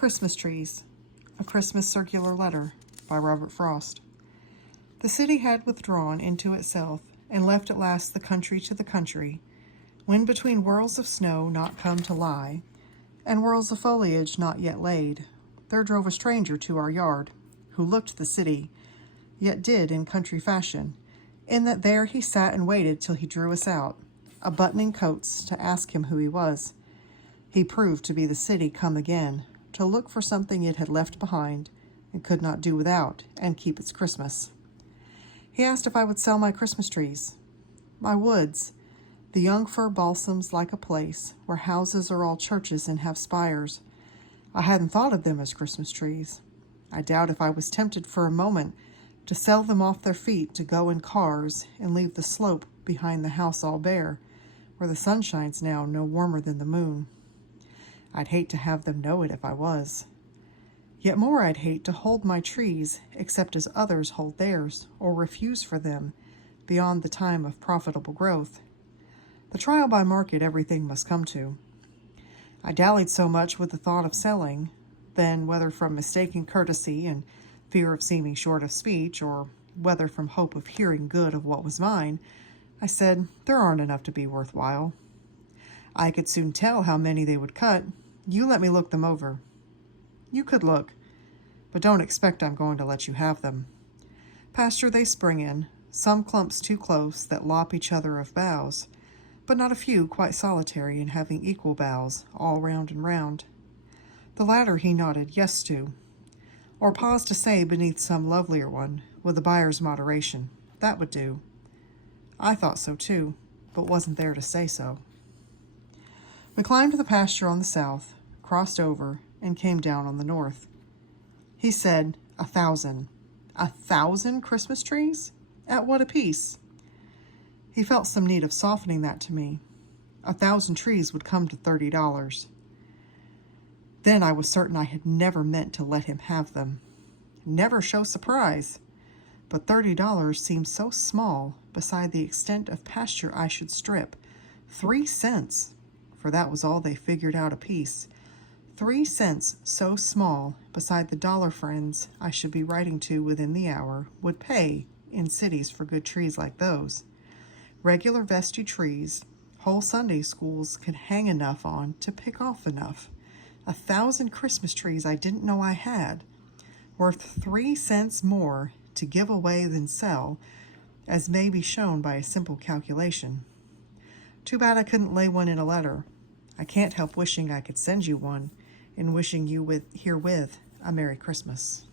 Christmas Trees, A Christmas Circular Letter by Robert Frost. The city had withdrawn into itself, and left at last the country to the country, when between whirls of snow not come to lie, and whirls of foliage not yet laid, there drove a stranger to our yard, who looked the city, yet did in country fashion, in that there he sat and waited till he drew us out, a buttoning coats, to ask him who he was. He proved to be the city come again, to look for something it had left behind, and could not do without, and keep its Christmas. He asked if I would sell my Christmas trees. My woods, the young fir balsams like a place where houses are all churches and have spires. I hadn't thought of them as Christmas trees. I doubt if I was tempted for a moment to sell them off their feet to go in cars and leave the slope behind the house all bare, where the sun shines now no warmer than the moon. I'd hate to have them know it if I was. Yet more I'd hate to hold my trees except as others hold theirs, or refuse for them, beyond the time of profitable growth. The trial by market everything must come to. I dallied so much with the thought of selling, then, whether from mistaken courtesy and fear of seeming short of speech, or whether from hope of hearing good of what was mine, I said, there aren't enough to be worthwhile. I could soon tell how many they would cut. You let me look them over. You could look, but don't expect I'm going to let you have them. Pasture they spring in, some clumps too close that lop each other of boughs, but not a few quite solitary and having equal boughs, all round and round. The latter he nodded yes to, or paused to say beneath some lovelier one, with a buyer's moderation, that would do. I thought so too, but wasn't there to say so. We climbed the pasture on the south, crossed over, and came down on the north. He said, 1,000. 1,000 Christmas trees? At what a piece? He felt some need of softening that to me. 1,000 trees would come to $30. Then I was certain I had never meant to let him have them. Never show surprise. But $30 seemed so small beside the extent of pasture I should strip. 3 cents, for that was all they figured out apiece. 3 cents so small beside the dollar friends I should be writing to within the hour would pay in cities for good trees like those. Regular vesty trees, whole Sunday schools could hang enough on to pick off enough. 1,000 Christmas trees I didn't know I had, worth 3 cents more to give away than sell, as may be shown by a simple calculation. Too bad I couldn't lay one in a letter. I can't help wishing I could send you one, and wishing you herewith a Merry Christmas.